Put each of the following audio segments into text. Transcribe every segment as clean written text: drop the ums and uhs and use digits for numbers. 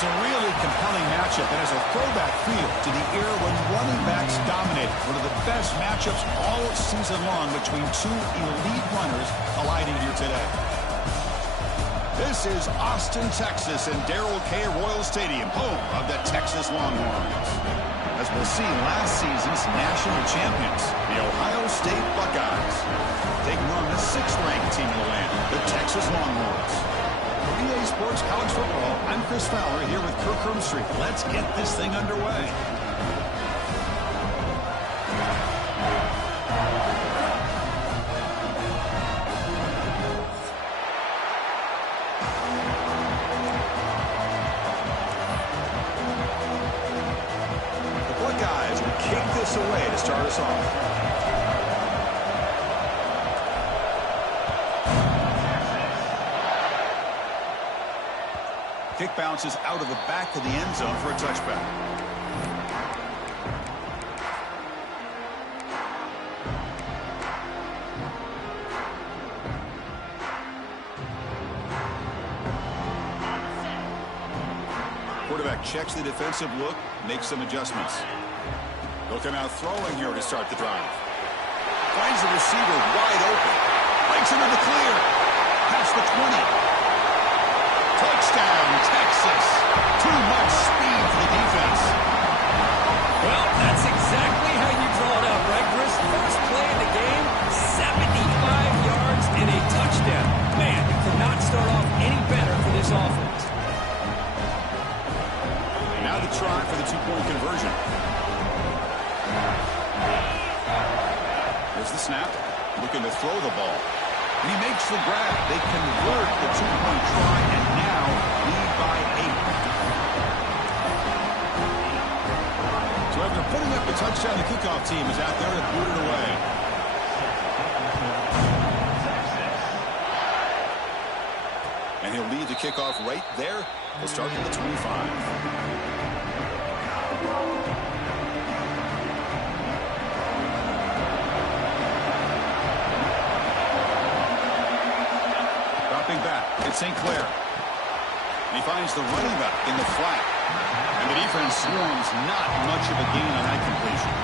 It's a really compelling matchup that has a throwback feel to the era when running backs dominated. One of the best matchups all season long between two elite runners colliding here today. This is Austin, Texas, and Darrell K. Royal Stadium, home of the Texas Longhorns. As we'll see, last season's national champions, the Ohio State Buckeyes, taking on the 6th-ranked team in the land, the Texas Longhorns. For EA Sports College Football, I'm Chris Fowler here with Kirk Herbstreit. Let's get this thing underway. Away to start us off. Kick bounces out of the back of the end zone for a touchback. Quarterback checks the defensive look, makes some adjustments. They'll come out throwing here to start the drive. Finds the receiver wide open. Breaks into the clear. Past the 20. Touchdown, Texas. Too much speed for the defense. Well, that's exactly how you draw it up, right, Chris? First play of the game, 75 yards and a touchdown. Man, you could not start off any better for this offense. And now the try for the two-point conversion. There's the snap, looking to throw the ball. And he makes the grab. They convert the two-point try and now lead by 8. So after putting up the touchdown, the kickoff team is out there to boot it away. And he'll lead the kickoff right there. He'll start at the 25. It's St. Clair. And he finds the running back in the flat. And the defense swarms, not much of a gain on that completion.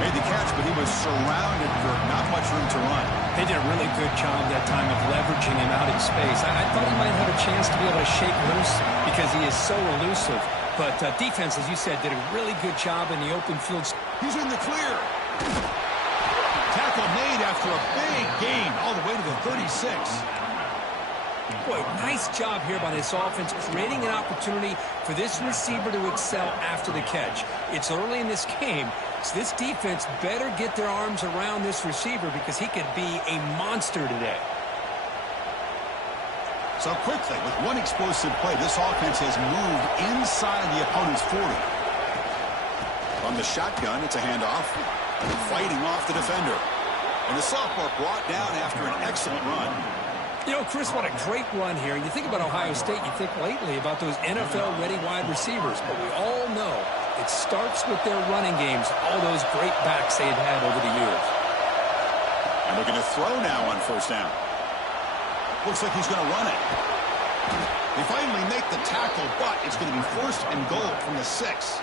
Made the catch, but he was surrounded for not much room to run. They did a really good job that time of leveraging him out in space. I thought he might have a chance to be able to shake loose because he is so elusive. But defense, as you said, did a really good job in the open field. He's in the clear. Tackle made after a big gain all the way to the 36. Boy, nice job here by this offense, creating an opportunity for this receiver to excel after the catch. It's early in this game, so this defense better get their arms around this receiver because he could be a monster today. So quickly, with one explosive play, this offense has moved inside the opponent's 40. On the shotgun, it's a handoff. Fighting off the defender. And the sophomore brought down after an excellent run. You know, Chris, what a great run here. You think about Ohio State, you think lately about those NFL-ready wide receivers. But we all know it starts with their running games, all those great backs they've had over the years. And looking to throw now on first down. Looks like he's going to run it. They finally make the tackle, but it's going to be first and goal from the 6.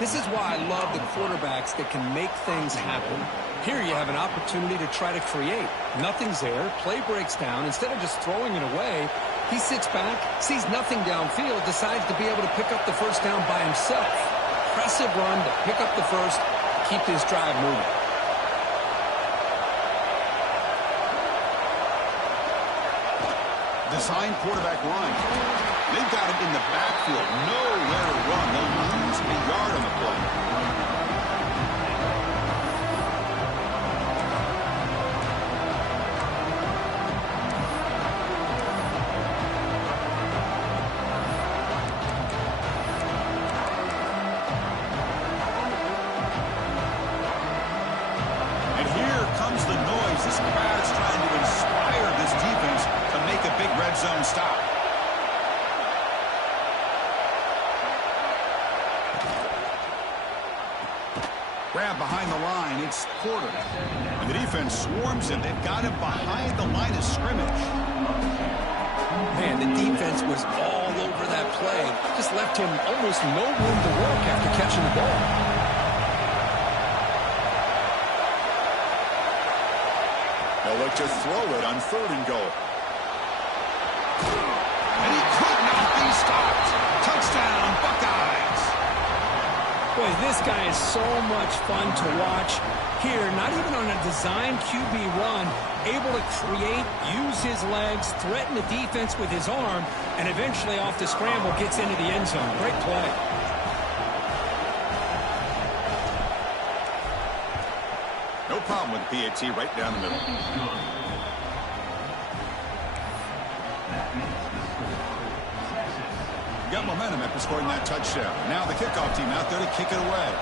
This is why I love the quarterbacks that can make things happen. Here you have an opportunity to try to create. Nothing's there. Play breaks down. Instead of just throwing it away, he sits back, sees nothing downfield, decides to be able to pick up the first down by himself. Impressive run to pick up the first, keep this drive moving. Design quarterback run. They've got him in the backfield. Nowhere to run. They'll lose a yard on the play. And here comes the noise. This crowd is trying to inspire this defense to make a big red zone stop. Grab behind the line. It's Porter. And the defense swarms him. They've got him behind the line of scrimmage. Man, the defense was all over that that play just left him almost no room to work after catching the ball. They'll look to throw it on 3rd and goal. And he could not be stopped. Touchdown, Buckeyes. Boy, this guy is so much fun to watch. Here, not even on a design QB run, able to create, use his legs, threaten the defense with his arm, and eventually off the scramble gets into the end zone. Great play. No problem with the PAT right down the middle. Got momentum after scoring that touchdown. Now the kickoff team out there to kick it away.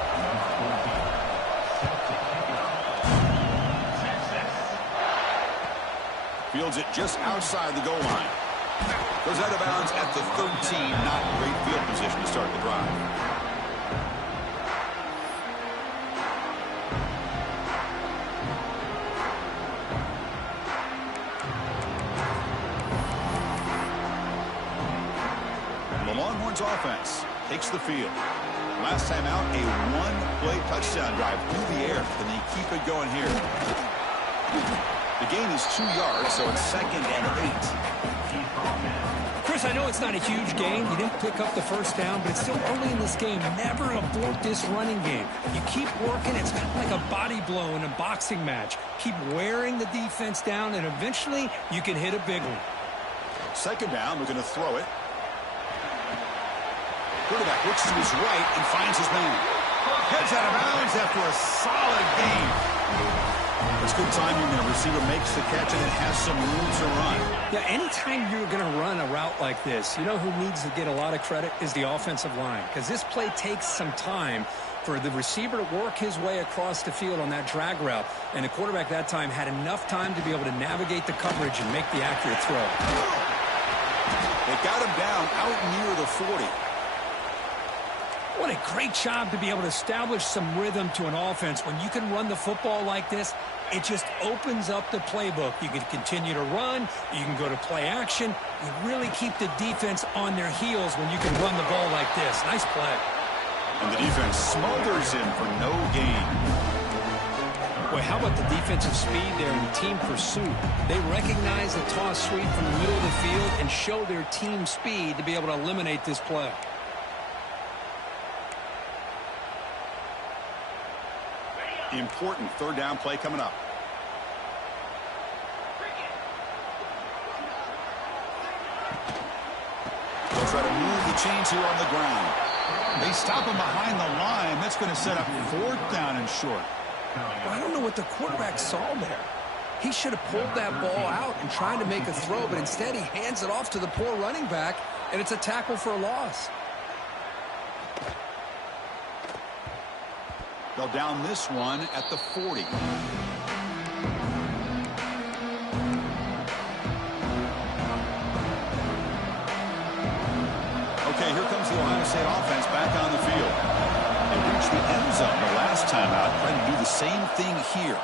Fields it just outside the goal line. Goes out of bounds at the 13. Not great field position to start the drive. The Longhorns offense takes the field. Last time out, a one-play touchdown drive through the air. Can they keep it going here? The gain is 2 yards, so it's 2nd and 8. Chris, I know it's not a huge gain. You didn't pick up the first down, but it's still early in this game. Never abort this running game. You keep working. It's kind of like a body blow in a boxing match. Keep wearing the defense down, and eventually you can hit a big one. 2nd down, we're going to throw it. Quarterback looks to his right and finds his man. Heads out of bounds after a solid gain. It's good timing there. Receiver makes the catch and it has some room to run. Yeah, anytime you're going to run a route like this, you know who needs to get a lot of credit is the offensive line. Because this play takes some time for the receiver to work his way across the field on that drag route. And the quarterback that time had enough time to be able to navigate the coverage and make the accurate throw. They got him down out near the 40. What a great job to be able to establish some rhythm to an offense. When you can run the football like this, it just opens up the playbook. You can continue to run. You can go to play action. You really keep the defense on their heels when you can run the ball like this. Nice play. And the defense smothers him for no gain. Boy, how about the defensive speed there in the team pursuit? They recognize the toss sweep from the middle of the field and show their team speed to be able to eliminate this play. Important 3rd down play coming up. They'll try to move the chains here on the ground. They stop him behind the line. That's going to set up 4th down and short. Well, I don't know what the quarterback saw there. He should have pulled that ball out and tried to make a throw, but instead he hands it off to the poor running back, and it's a tackle for a loss. They'll down this one at the 40. Okay, here comes the Ohio State offense back on the field. They reached the end zone the last time out, trying to do the same thing here.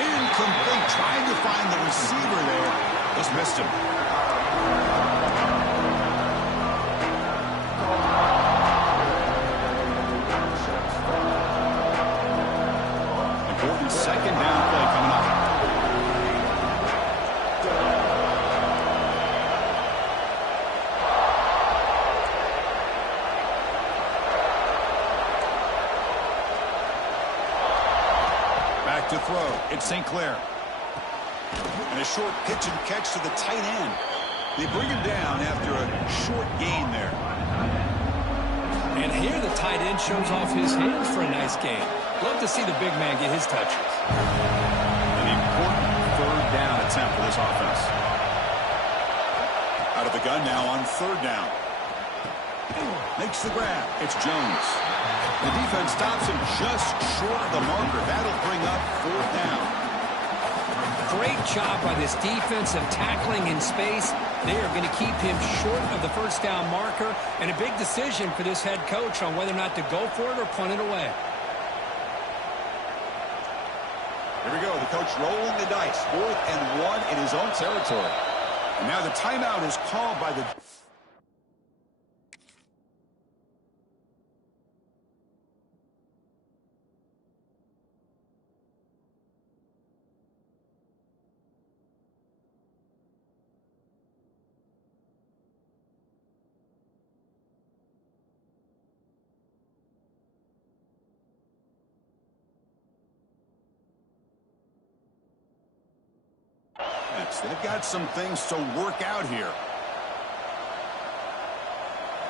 Incomplete, trying to find the receiver there. Just missed him. Important 2nd down play coming up. Back to throw. It's St. Clair. And a short pitch and catch to the tight end. They bring him down after a short gain there. And here the tight end shows off his hands for a nice gain. Love to see the big man get his touches. An important 3rd down attempt for this offense. Out of the gun now on 3rd down. Makes the grab. It's Jones. The defense stops him just short of the marker. That'll bring up 4th down. Great job by this defensive tackling in space. They are going to keep him short of the 1st down marker, and a big decision for this head coach on whether or not to go for it or punt it away. Here we go. The coach rolling the dice. 4th and 1 in his own territory. And now the timeout is called by the backs. They've got some things to work out here.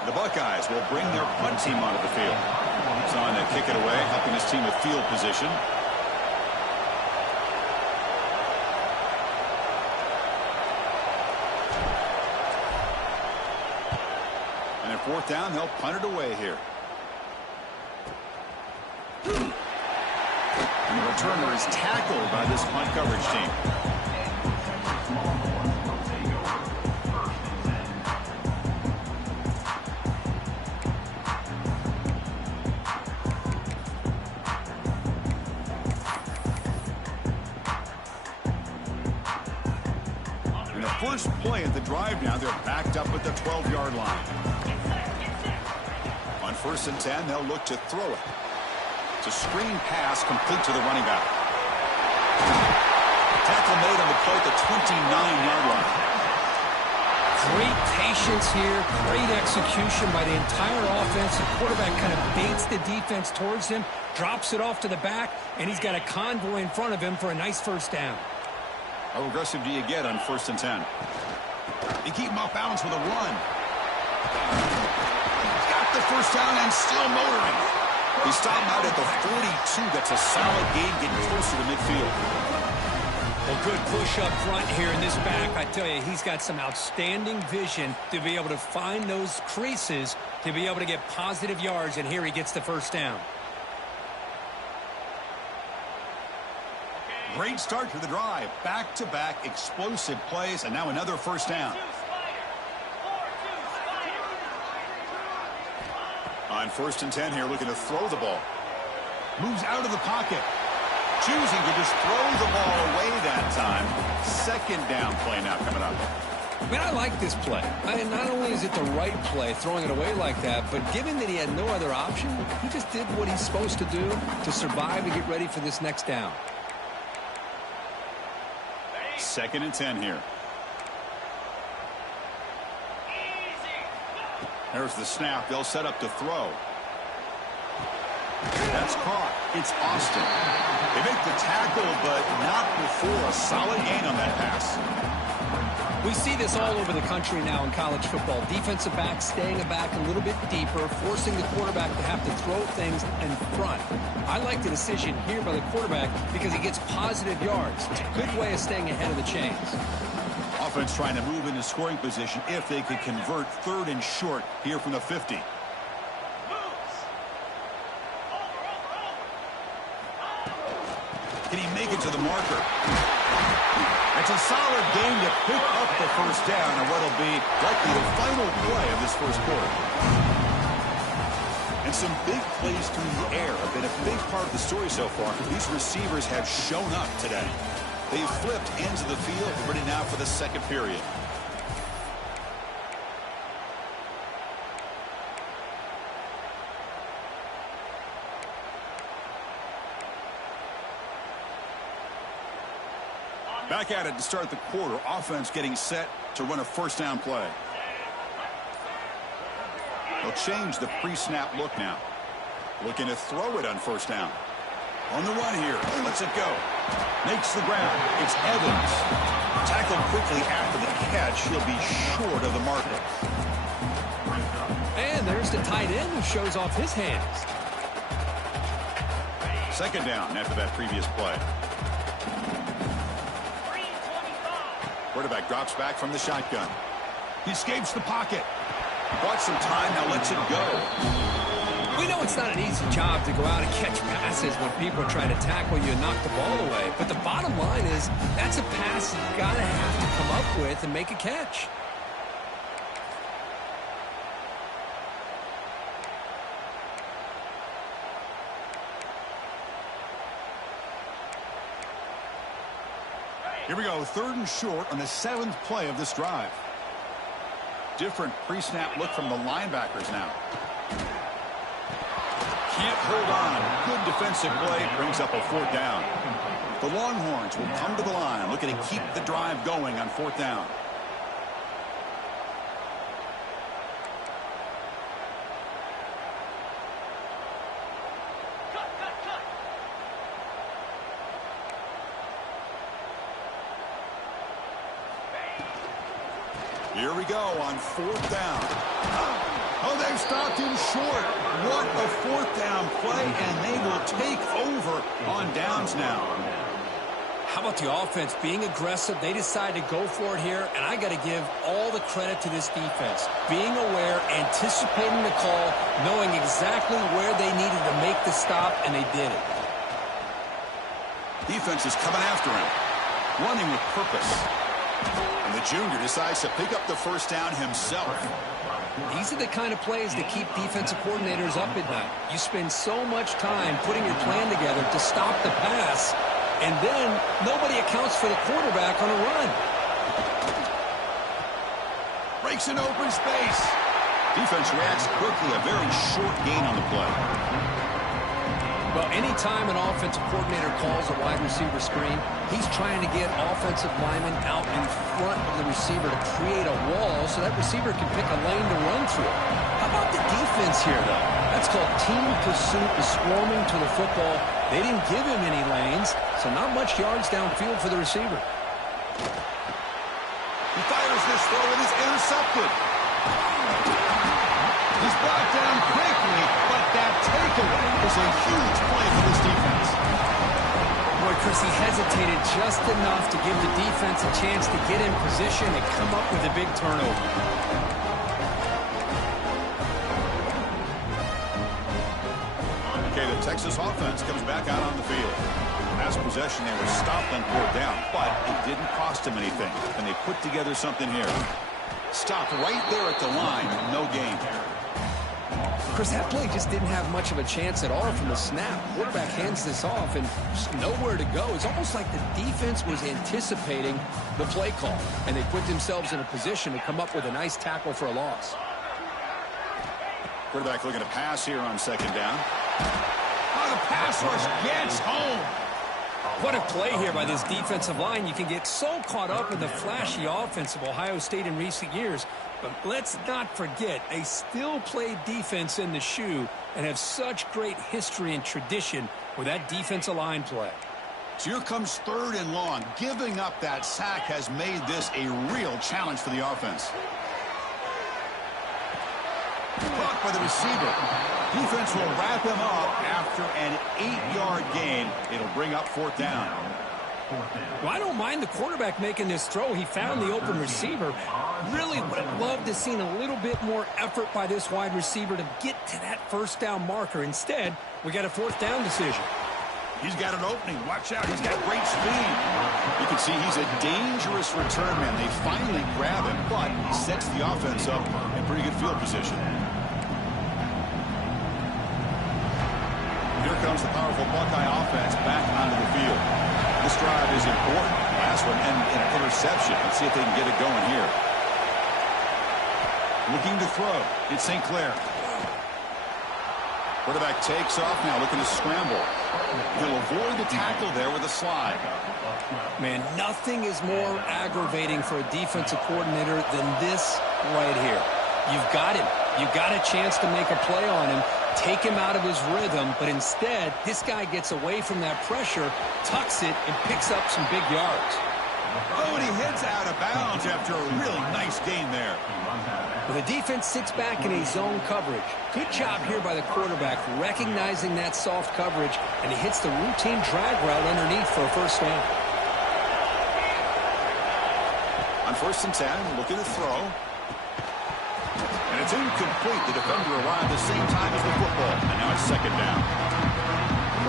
The Buckeyes will bring their punt team onto the field. He's on to kick it away, helping his team with field position. And at 4th down, they'll punt it away here. And the returner is tackled by this punt coverage team. First play at the drive now, they're backed up at the 12-yard line. On 1st and 10, they'll look to throw it. It's a screen pass complete to the running back. Tackle made on the play at the 29-yard line. Great patience here, great execution by the entire offense. The quarterback kind of baits the defense towards him, drops it off to the back, and he's got a convoy in front of him for a nice first down. How aggressive do you get on 1st and 10? You keep him off balance with a run. He's got the first down and still motoring. He stopped out at the 42. That's a solid gain, getting closer to midfield. Well, good push up front here in this back. I tell you, he's got some outstanding vision to be able to find those creases, to be able to get positive yards, and here he gets the first down. Great start to the drive. Back-to-back explosive plays, and now another first down. On 1st and 10 here, looking to throw the ball. Moves out of the pocket. Choosing to just throw the ball away that time. 2nd down play now coming up. Man, I like this play. Not only is it the right play, throwing it away like that, but given that he had no other option, he just did what he's supposed to do to survive and get ready for this next down. 2nd and 10 here. There's the snap. They'll set up to throw. That's caught. It's Austin. They make the tackle, but not before a solid gain on that pass. We see this all over the country now in college football. Defensive backs staying back a little bit deeper, forcing the quarterback to have to throw things in front. I like the decision here by the quarterback because he gets positive yards. It's a good way of staying ahead of the chains. Offense trying to move into scoring position if they could convert 3rd and short here from the 50. Can he make it to the marker? It's a solid game to pick up the first down on what will be likely the final play of this first quarter. And some big plays through the air have been a big part of the story so far. These receivers have shown up today. They've flipped ends of the field, ready now for the 2nd period. Back at it to start the quarter. Offense getting set to run a first down play. They'll change the pre-snap look now. Looking to throw it on first down. On the run here. Lets it go. Makes the ground. It's Evans. Tackled quickly after the catch. He'll be short of the marker. And there's the tight end who shows off his hands. 2nd down after that previous play. Quarterback drops back from the shotgun. He escapes the pocket. Bought some time, now lets it go. We know it's not an easy job to go out and catch passes when people try to tackle you and knock the ball away. But the bottom line is that's a pass you've got to have to come up with and make a catch. Here we go, 3rd and short on the 7th play of this drive. Different pre-snap look from the linebackers now. Can't hold on. Good defensive play, brings up a 4th down. The Longhorns will come to the line, looking to keep the drive going on 4th down. Here we go on 4th down. Oh, they've stopped him short. What a 4th down play, and they will take over on downs now. How about the offense being aggressive? They decide to go for it here, and I got to give all the credit to this defense. Being aware, anticipating the call, knowing exactly where they needed to make the stop, and they did it. Defense is coming after him, running with purpose. And the junior decides to pick up the 1st down himself. These are the kind of plays that keep defensive coordinators up at night. You spend so much time putting your plan together to stop the pass, and then nobody accounts for the quarterback on a run. Breaks an open space. Defense reacts quickly, a very short gain on the play. Well, anytime an offensive coordinator calls a wide receiver screen, he's trying to get offensive linemen out in front of the receiver to create a wall so that receiver can pick a lane to run through. How about the defense here, though? That's called team pursuit and swarming to the football. They didn't give him any lanes, so not much yards downfield for the receiver. He fires this throw and is intercepted. He's brought down quickly, but that takeaway is a huge play for this defense. Boy, Chris, he hesitated just enough to give the defense a chance to get in position and come up with a big turnover. Okay, the Texas offense comes back out on the field. Last possession, they were stopped on 4th down, but it didn't cost them anything, and they put together something here. Stopped right there at the line, no gain. Chris, that play just didn't have much of a chance at all from the snap. Quarterback hands this off and just nowhere to go. It's almost like the defense was anticipating the play call, and they put themselves in a position to come up with a nice tackle for a loss. Quarterback looking to pass here on 2nd down. Oh, the pass rush gets home. What a play here by this defensive line. You can get so caught up in the flashy offense of Ohio State in recent years, but let's not forget, they still play defense in the shoe and have such great history and tradition with that defensive line play. So here comes 3rd and long. Giving up that sack has made this a real challenge for the offense. Blocked by the receiver. Defense will wrap him up after an 8-yard gain. It'll bring up 4th down. Well, I don't mind the quarterback making this throw. He found the open receiver. Really would have loved to have seen a little bit more effort by this wide receiver to get to that 1st down marker. Instead, we got a 4th down decision. He's got an opening. Watch out. He's got great speed. You can see he's a dangerous return man. They finally grab him, but he sets the offense up in pretty good field position. Here comes the powerful Buckeye offense back onto the field. This drive is important. Last one and an interception. Let's see if they can get it going here. Looking to throw. It's St. Clair. Quarterback takes off now, looking to scramble. He'll avoid the tackle there with a slide. Man, nothing is more aggravating for a defensive coordinator than this right here. You've got him. You've got a chance to make a play on him, take him out of his rhythm, but instead, this guy gets away from that pressure, tucks it, and picks up some big yards. Oh, and he heads out of bounds after a really nice gain there. Well, the defense sits back in a zone coverage. Good job here by the quarterback, recognizing that soft coverage, and he hits the routine drag route underneath for a 1st down. On 1st and 10, looking to throw. And it's incomplete. The defender arrived the same time as the football, and now it's 2nd down.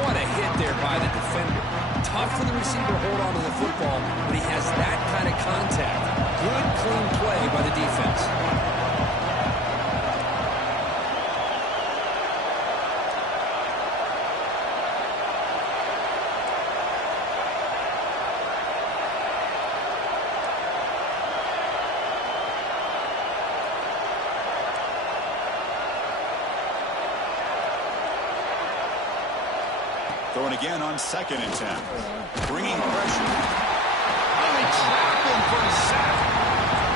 What a hit there by the defender. Tough for the receiver to hold on to the football, but he has that kind of contact. Good, clean play by the defense. Going again on 2nd and 10. Bringing pressure. Oh, they trap him for a sack.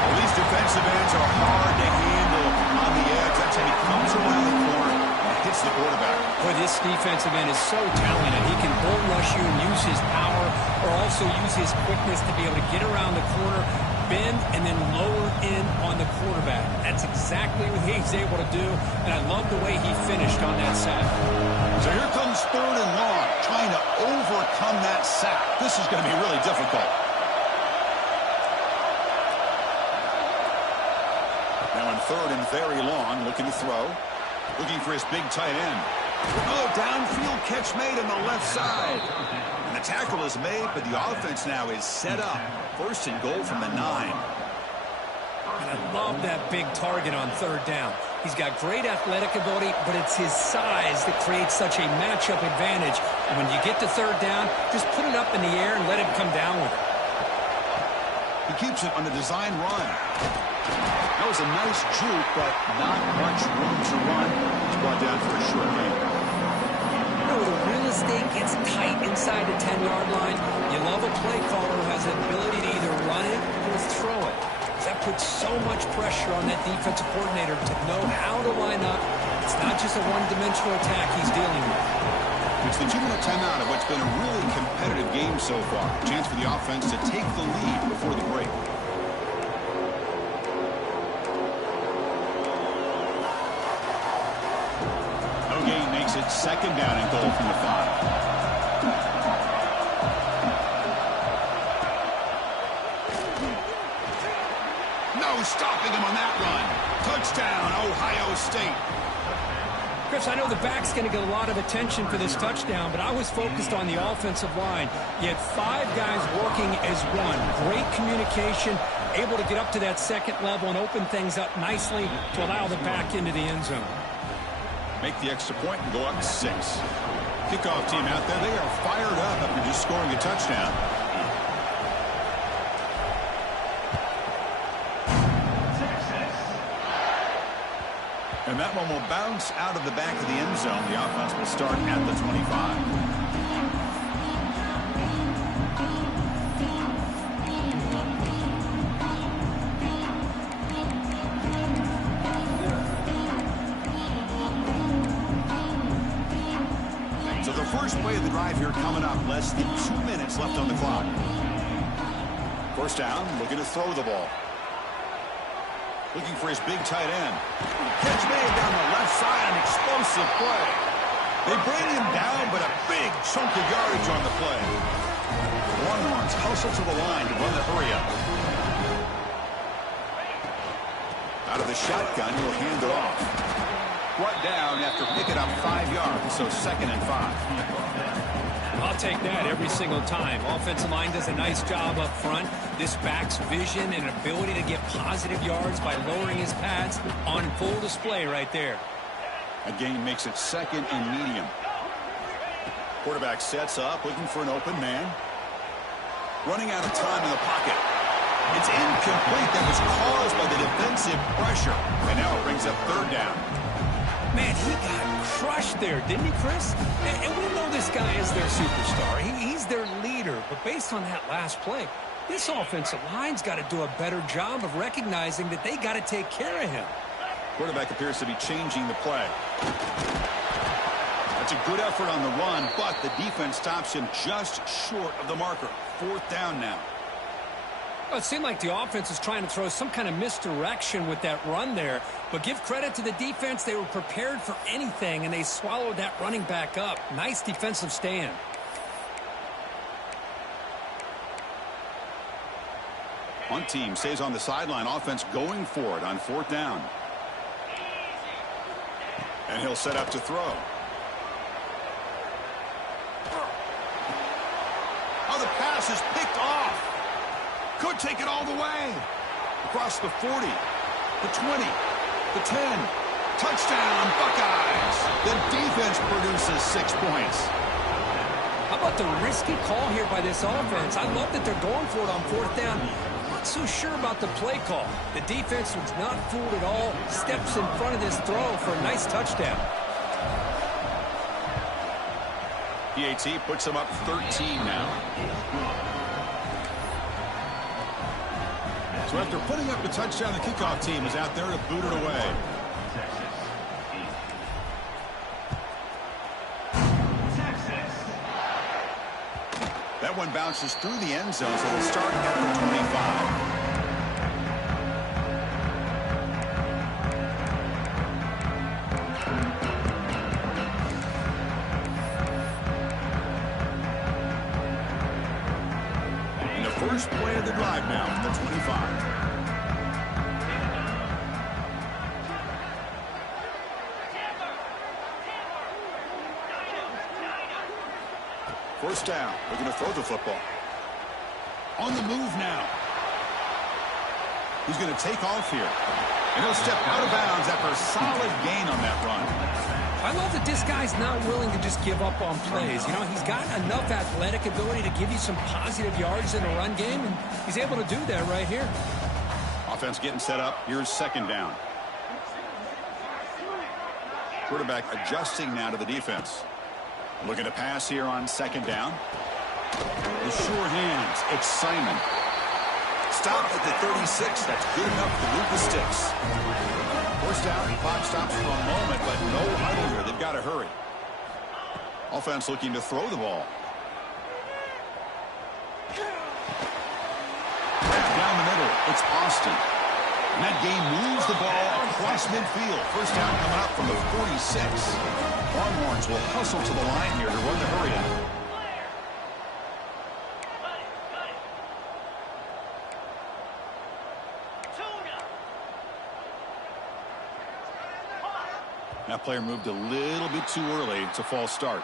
Well, these defensive ends are hard to handle on the edge. That's how he comes around the corner and hits the quarterback. Boy, this defensive end is so talented. He can bull rush you and use his power, or also use his quickness to be able to get around the corner. bend and then lower in on the quarterback. That's exactly what he's able to do, and I love the way he finished on that sack. So here comes 3rd and long, trying to overcome that sack. This is going to be really difficult. Now in 3rd and very long, looking to throw. Looking for his big tight end. Oh, downfield catch made on the left side. And the tackle is made, but the offense now is set up. 1st and goal from the 9. And I love that big target on 3rd down. He's got great athletic ability, but it's his size that creates such a matchup advantage. And when you get to 3rd down, just put it up in the air and let him come down with it. He keeps it on a design run. That was a nice juke, but not much room to run. He's brought down for a short gain. You know, the real estate gets tight inside the 10-yard line. You love a play caller who has the ability to either run it or throw it. That puts so much pressure on that defensive coordinator to know how to line up. It's not just a one-dimensional attack he's dealing with. It's the 2-minute timeout of what's been a really competitive game so far. Chance for the offense to take the lead before the break. No gain makes it 2nd down and goal from the 5. No stopping him on that run. Touchdown, Ohio State. Chris, I know the back's going to get a lot of attention for this touchdown, but I was focused on the offensive line. You had 5 guys working as one. Great communication, able to get up to that 2nd level and open things up nicely to allow the back into the end zone. Make the extra point and go up 6. Kickoff team out there, they are fired up after just scoring a touchdown. And that one will bounce out of the back of the end zone. The offense will start at the 25. So the first play of the drive here coming up. Less than 2 minutes left on the clock. 1st down, looking to throw the ball. Looking for his big tight end. Catch made down the left side, an explosive play. They bring him down, but a big chunk of yardage on the play. Longhorns hustle to the line to run the hurry up. Out of the shotgun, he'll hand it off. Brought down after picking up 5 yards, so 2nd and 5. I'll take that every single time. Offensive line does a nice job up front. This back's vision and ability to get positive yards by lowering his pads on full display right there. A gain makes it 2nd and medium. Quarterback sets up, looking for an open man. Running out of time in the pocket. It's incomplete. That was caused by the defensive pressure. And now it brings up 3rd down. Man, he got crushed there, didn't he, Chris? And we know this guy is their superstar. He's their leader. But based on that last play, this offensive line's got to do a better job of recognizing that they got to take care of him. Quarterback appears to be changing the play. That's a good effort on the run, but the defense stops him just short of the marker. 4th down now. Well, it seemed like the offense was trying to throw some kind of misdirection with that run there. But give credit to the defense. They were prepared for anything, and they swallowed that running back up. Nice defensive stand. One team stays on the sideline. Offense going for it on 4th down. And he'll set up to throw. Oh, the pass is picked off. Could take it all the way. Across the 40, the 20, the 10. Touchdown, Buckeyes. The defense produces 6 points. How about the risky call here by this offense? I love that they're going for it on 4th down. I'm not so sure about the play call. The defense was not fooled at all. Steps in front of this throw for a nice touchdown. PAT puts them up 13 now. So after putting up the touchdown, the kickoff team is out there to boot it away. That one bounces through the end zone, so they'll start at the 25. First play of the drive now from the 25. First down. We're going to throw the football. On the move now. He's going to take off here. And he'll step out of bounds after a solid gain on that run. I love that this guy's not willing to just give up on plays. You know, he's got enough athletic ability to give you some positive yards in a run game, and he's able to do that right here. Offense getting set up. Here's second down. Quarterback adjusting now to the defense. Looking to pass here on second down. The sure hands. It's Simon. Stop at the 36. That's good enough to move the sticks. First down. Clock stops for a moment, but no huddle here. They've got to hurry. Offense looking to throw the ball. Down the middle. It's Austin. And that game moves the ball across midfield. First down coming up from the 46. Longhorns will hustle to the line here to run the hurry out. That player moved a little bit too early. It's a false start.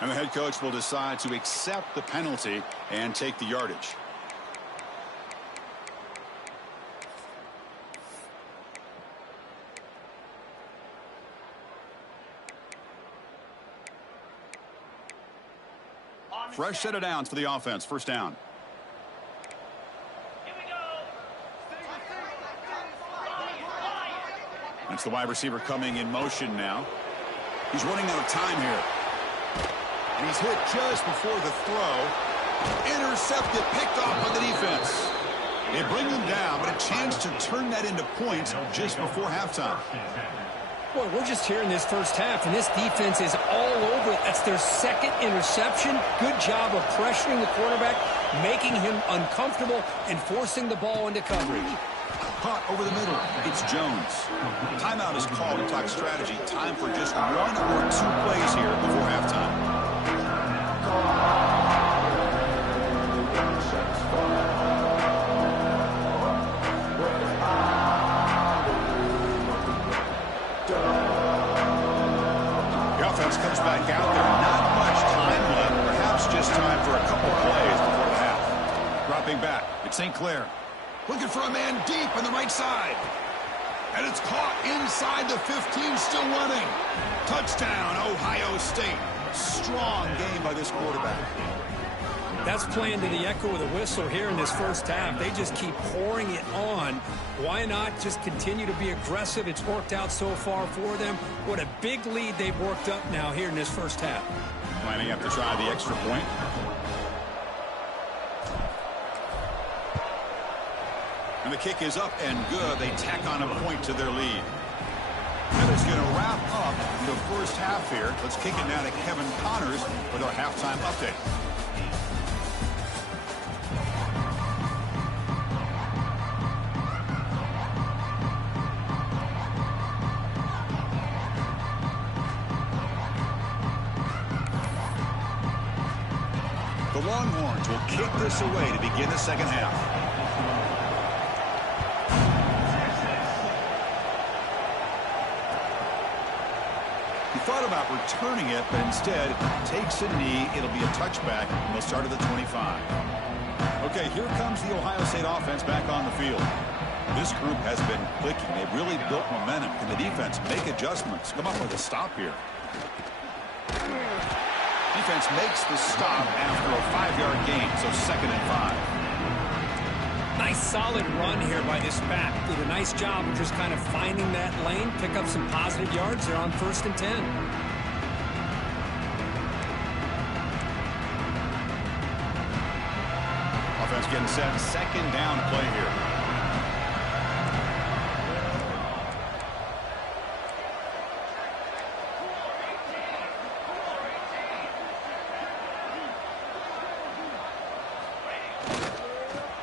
And the head coach will decide to accept the penalty and take the yardage. Fresh set of downs for the offense. First down. It's the wide receiver coming in motion now. He's running out of time here. And he's hit just before the throw. Intercepted, picked off on the defense. They bring him down, but a chance to turn that into points just before halftime. Boy, we're just here in this first half, and this defense is all over it. That's their second interception. Good job of pressuring the quarterback, making him uncomfortable, and forcing the ball into coverage. Caught over the middle. It's Jones. Timeout is called to talk strategy. Time for just one or two plays here before halftime. The offense comes back out there. Not much time left. Perhaps just time for a couple plays before the half. Dropping back. It's St. Clair. Looking for a man deep on the right side. And it's caught inside the 15, still running. Touchdown, Ohio State. Strong game by this quarterback. That's playing to the echo of the whistle here in this first half. They just keep pouring it on. Why not just continue to be aggressive? It's worked out so far for them. What a big lead they've worked up now here in this first half. Lining up to try the extra point. And the kick is up and good. They tack on a point to their lead. That is going to wrap up the first half here. Let's kick it now to Kevin Connors with our halftime update. The Longhorns will kick this away to begin the second half. Thought about returning it, but instead takes a knee. It'll be a touchback, and they'll start at the 25. Okay, here comes the Ohio State offense back on the field. This group has been clicking. They've really built momentum. Can the defense make adjustments? Come up with a stop here. Defense makes the stop after a 5-yard gain, so 2nd and 5. Nice solid run here by this back. Did a nice job of just kind of finding that lane, pick up some positive yards. They're on 1st and 10. Offense getting set. Second down play here.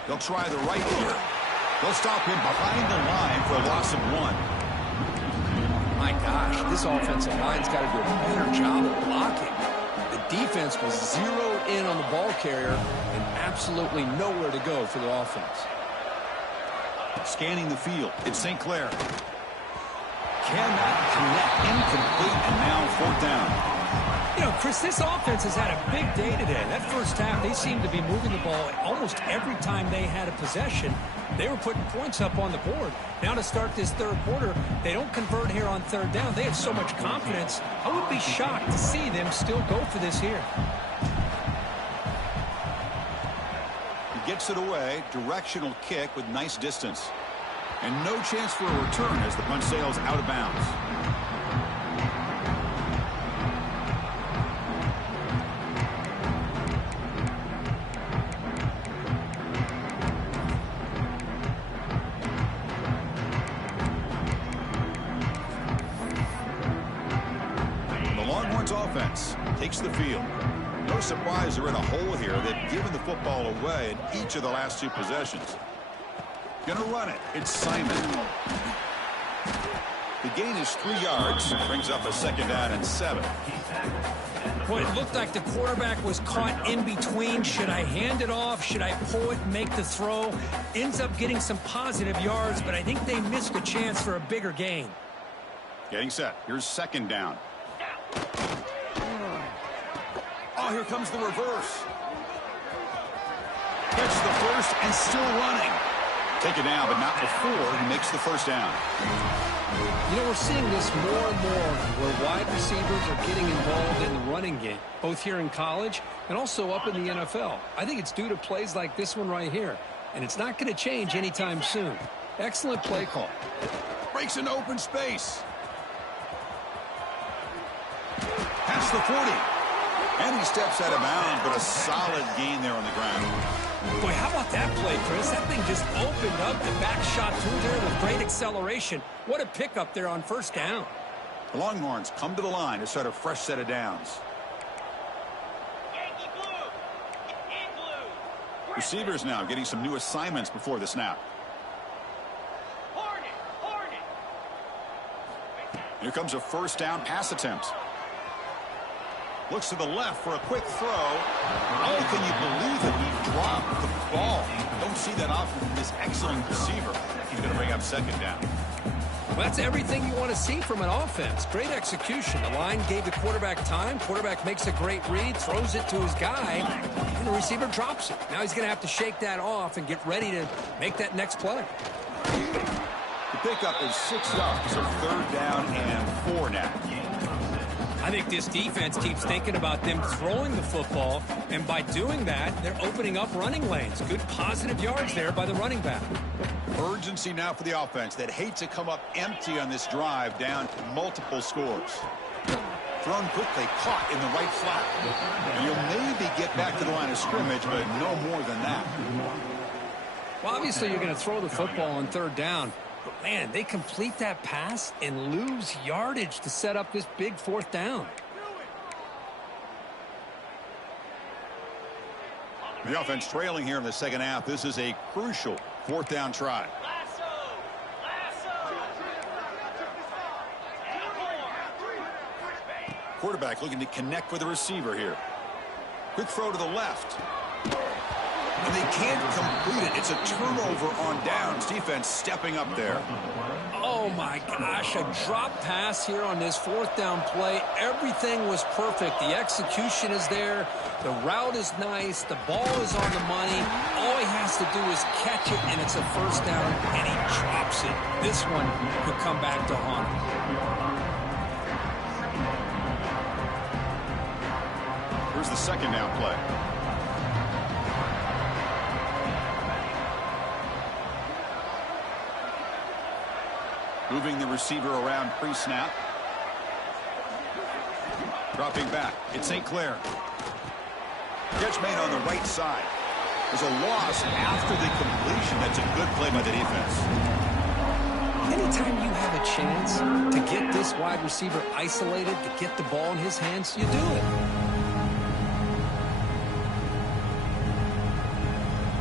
They'll try the right here. They'll stop him behind the line for a loss of 1. My gosh, this offensive line's got to do a better job of blocking. The defense was zeroed in on the ball carrier and absolutely nowhere to go for the offense. Scanning the field, it's St. Clair. Cannot connect, incomplete, and now 4th down. You know, Chris, this offense has had a big day today. That first half, they seemed to be moving the ball almost every time they had a possession. They were putting points up on the board. Now to start this third quarter, they don't convert here on 3rd down. They have so much confidence. I would be shocked to see them still go for this here. He gets it away, directional kick with nice distance. And no chance for a return as the punt sails out of bounds. Offense takes the field. No surprise they're in a hole here. They've given the football away in each of the last 2 possessions. Gonna run it. It's Simon. The gain is 3 yards. Brings up a 2nd down and 7. Well, it looked like the quarterback was caught in between. Should I hand it off? Should I pull it and make the throw? Ends up getting some positive yards, but I think they missed a chance for a bigger gain. Getting set. Here's 2nd down. Oh, here comes the reverse. Gets the first and still running. Take it down, but not before he makes the 1st down. You know, we're seeing this more and more where wide receivers are getting involved in the running game, both here in college and also up in the NFL. I think it's due to plays like this one right here, and it's not going to change anytime soon. Excellent play call. Breaks into open space. Past the 40. And he steps out of bounds, but a solid gain there on the ground. Boy, how about that play, Chris? That thing just opened up. The back shot through there with great acceleration. What a pickup there on 1st down. The Longhorns come to the line to start a fresh set of downs. Receivers now getting some new assignments before the snap. Here comes a 1st down pass attempt. Looks to the left for a quick throw. Oh, can you believe it? He dropped the ball. Don't see that often from this excellent receiver. He's going to bring up 2nd down. Well, that's everything you want to see from an offense. Great execution. The line gave the quarterback time. Quarterback makes a great read, throws it to his guy, and the receiver drops it. Now he's going to have to shake that off and get ready to make that next play. The pickup is 6 yards, so 3rd down and 4 now. I think this defense keeps thinking about them throwing the football, and by doing that, they're opening up running lanes. Good positive yards there by the running back. Urgency now for the offense that hates to come up empty on this drive, down multiple scores. Thrown quickly, caught in the right flat. And you'll maybe get back to the line of scrimmage, but no more than that. Well, obviously you're going to throw the football on 3rd down. But, man, they complete that pass and lose yardage to set up this big 4th down. The offense trailing here in the 2nd half. This is a crucial 4th down try. Quarterback looking to connect with the receiver here. Quick throw to the left. And they can't complete it. It's a turnover on downs. Defense stepping up there. Oh, my gosh. A drop pass here on this 4th down play. Everything was perfect. The execution is there. The route is nice. The ball is on the money. All he has to do is catch it, and it's a 1st down, and he drops it. This one could come back to haunt him. Here's the 2nd down play. Moving the receiver around pre-snap. Dropping back. It's St. Clair. Catch made on the right side. There's a loss after the completion. That's a good play by the defense. Anytime you have a chance to get this wide receiver isolated, to get the ball in his hands, you do it.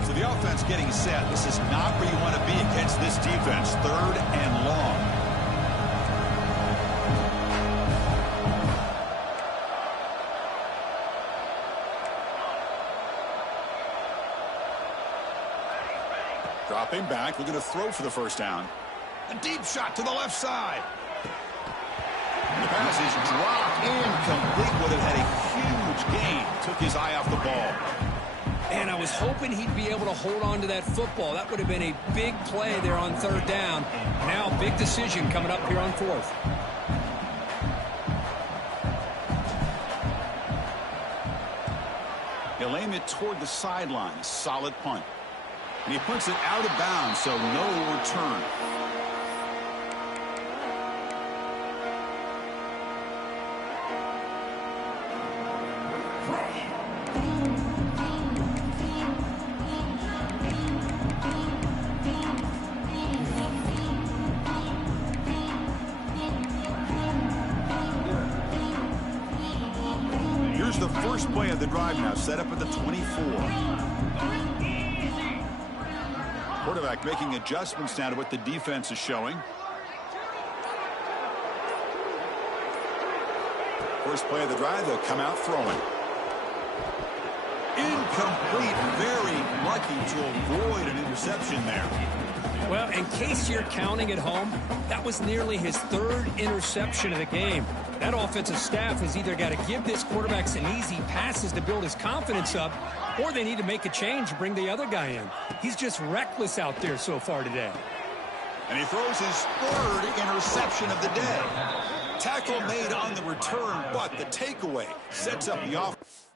So the offense getting set. This is not where you want to be against this defense. 3rd and long. Dropping back, looking to throw for the first down. A deep shot to the left side. And the pass is dropped incomplete. Would have had a huge gain. Took his eye off the ball. And I was hoping he'd be able to hold on to that football. That would have been a big play there on third down. Now big decision coming up here on fourth. He'll aim it toward the sideline. Solid punt. And he puts it out of bounds, so no return. Here's the first play of the drive now, set up at the 24. Quarterback making adjustments now to what the defense is showing. First play of the drive, they'll come out throwing. Incomplete. Very lucky to avoid an interception there. Well, in case you're counting at home, that was nearly his third interception of the game. That offensive staff has either got to give this quarterback some easy passes to build his confidence up, or they need to make a change and bring the other guy in. He's just reckless out there so far today. And he throws his third interception of the day. Tackle made on the return, but the takeaway sets up the offense.